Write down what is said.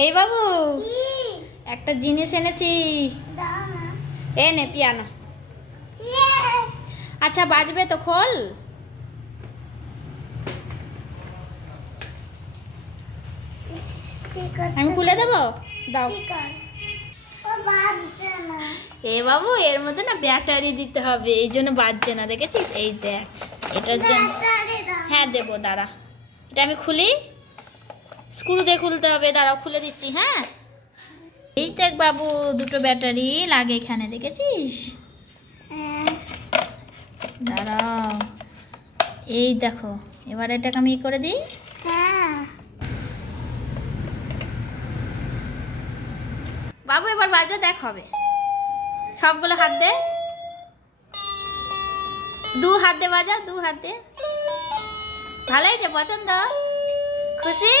এই বাবু একটা জিনিস এনেছি, এনে পিয়ানো। আচ্ছা বাজবে তো, খোল। আমি খুলে দেবো, দাও। এ বাবু এর মধ্যে না ব্যাটারি দিতে হবে, এই জন্য বাজছে না, দেখেছিস? এই দেখ, এটার জন্য। হ্যাঁ দেবো, দাঁড়া, এটা আমি খুলি, স্ক্রু দিয়ে খুলতে হবে, দাঁড়াও খুলে দিচ্ছি। হ্যাঁ এই দেখ বাবু, দুটো ব্যাটারি লাগে এখানে, দেখেছিস? দাঁড়াও, এই দেখো, এবার এটাকে আমি করে দিই। বাবু এবার বাজা, দেখ হবে। সবগুলো হাত দে, দু হাত দে বাজা, দু হাত দে। ভালো হয়েছে? পছন্দ? খুশি?